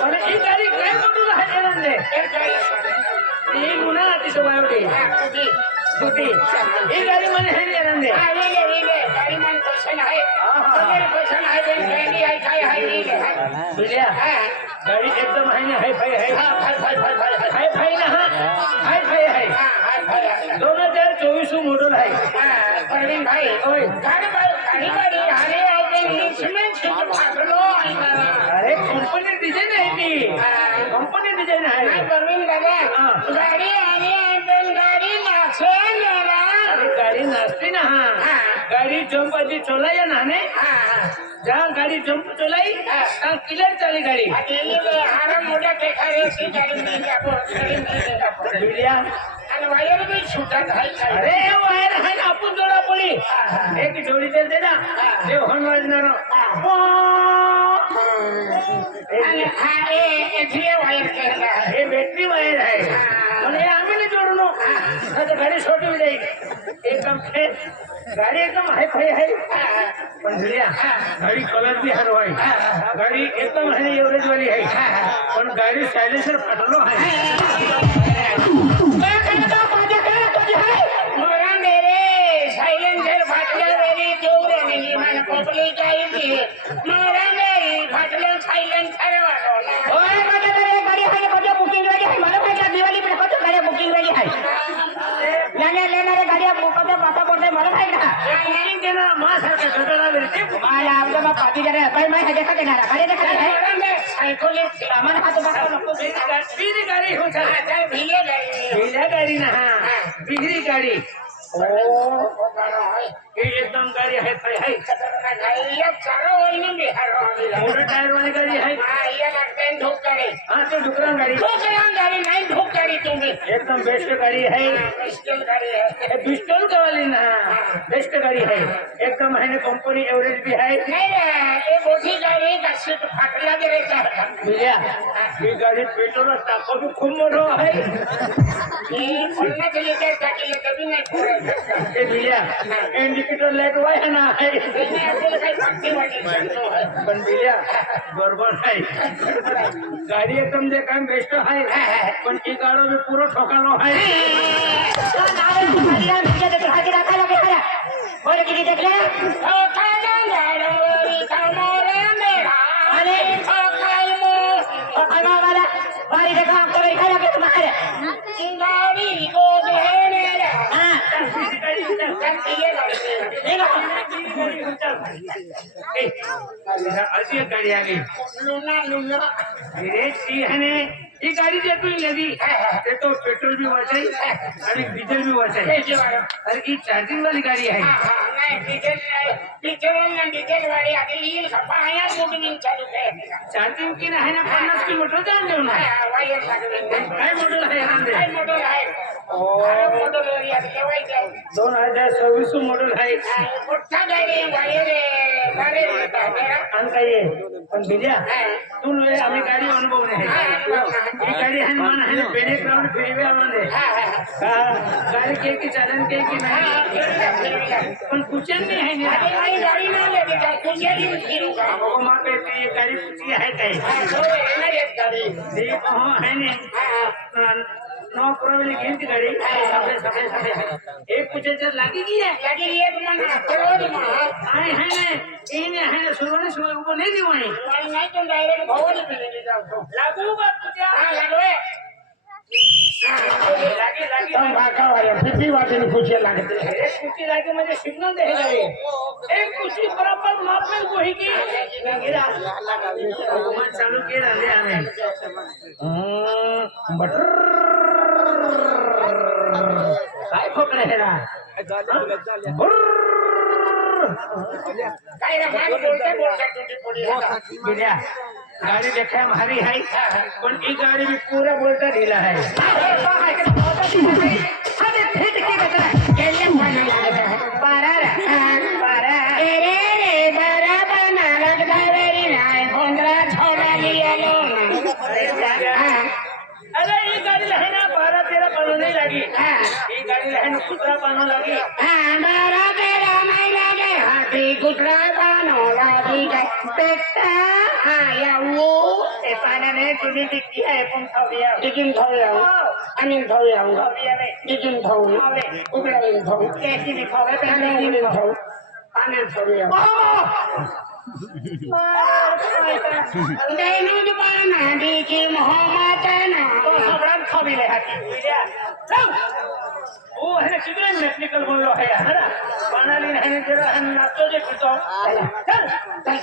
पण ही गाडी काय मोठून आहे नंदे ही गुन्हा ती सोबावडी स्कूटी ही गाडी म्हणे हे नाही नंदे गाडी मन पसंद आहे पसंद आहे बिल्या गाडी एकदम आहे ना हाय फाय आहे हाय फाय ना हाय फाय आहे 2024 मॉडेल आहे परवीन भाई होय अरे कंपनी डिझाईन आहे ती कंपनी डिझाईन आहे परवीन दादा गाडी गाड़ी नाचती ना गाड़ी जंप अजी चलाई ना ने जहाँ गाड़ी जंप चलाई क्लियर चली गाड़ी मोठा वायर भी छूटत अरे वायर है ना आपण जोडा पडी एक जोडी चलते ना ते हॉर्न वाजणार हे बॅटरी वायर आहे पण हे आम्ही नाही जोडलो आता गाडी छोटी जाईल एकदम गाडी एकदम हाय फाय आहे पण भिड्या गाडी कलर भी हर आहे गाडी एकदम है एवरेज वाली आहे पण गाडी सायलेन्सर फाटलो आहे गाड़ी ना बिजली गाड़ी एकदम गाड़ी है मोटर टायर वाली गाड़ी है हाँ तो डुकरान गाड़ी तुम्ही एकदम बेस्ट गाड़ी है पिस्टल का वाली ना बेस्ट गाड़ी है एकदम है कंपनी एवरेज भी है मोठी गाडी सीट फाटला भैया ये गाड़ी पेट्रोल टाको भी खूब मोठो है भैया इंडिकेटर लाइट वाय ना है पण भैया बरोबर है गाड़ी एकदम देखा बेस्ट है पण ई गाड़ो में पूरा ठोकालो है अशी एक गाडी आली ही गाडी जे तू लगी ते तो पेट्रोल भी वाचाई आणि डीजल भी वाचाई अरे ही चार्जिंग वाली गाडी आहे चार्जिंग की नाही ना 50 किलोमीटर जाऊन देऊ ना काय मॉडेल आहे 2026 मॉडेल आहे आणि काय पण बिल्या तू आम्ही गाडी अनुभवणे ही गाडी है मन है पेड़े ग्राउंड फ्रीवे आवाने गाड़ी के चालन के की नहीं पण कुचन नहीं है ना गाड़ी ना लेके जा कुचन ही फिरूंगा वो मां पे ये गाड़ी कुची है कहीं देख हां है ने नो प्रॉब्लम गेंद गाड़ी सबे एक कुछ जर लगी है मन करोड़ में आए है ने इने है ने सुरवाने सुरवाने ऊपर नहीं दीवानी नहीं तो डायरेक्ट भवन पे ले जाओ तो लागूगा कुछ हां लगवे लागी हम भागा वाले पिपी वाले ने कुछ लगते है एक कुछ लागे मुझे सिग्नल दे रहे एक कुछ बराबर माप में वही की गिरा भगवान चालू के रहे हमें बटर काय खोकले है ना काय ना बोलता टूटी पड़ी बिलिया गाड़ी देखा हमारी है पण ई गाड़ी भी पूरा बोल्टा ढीला है अरे फिट के बता केले बना लगता है पारा रे बरा बना लगता वेरी नाइ भोंगरा छोड़ा लिया लो अरे ये गाड़ी है ना 12-13 पानो नहीं लगी ये गाड़ी है ना 17 पानो लगी 12-13 नहीं लगे हाथी दुसरा पानोला काय पेटा आयाऊ ते पाण्याने जुनी टिक्की आहे पण खाऊया टिकीन खाऊया आणि खाऊया खाऊया नाही टिकीन खाऊ उघडावीन खाऊ त्याची बी खाऊया पाण्या त्याची उघडीन खाऊ पाण्यात खाऊया दैनंद पाना दिकी मोहम्मदना तो सगळ्यात खाविले हाती ओ है चिकन टेक्निकल बोललो है ना पानाली नाही जरा नाचो जे पितो चल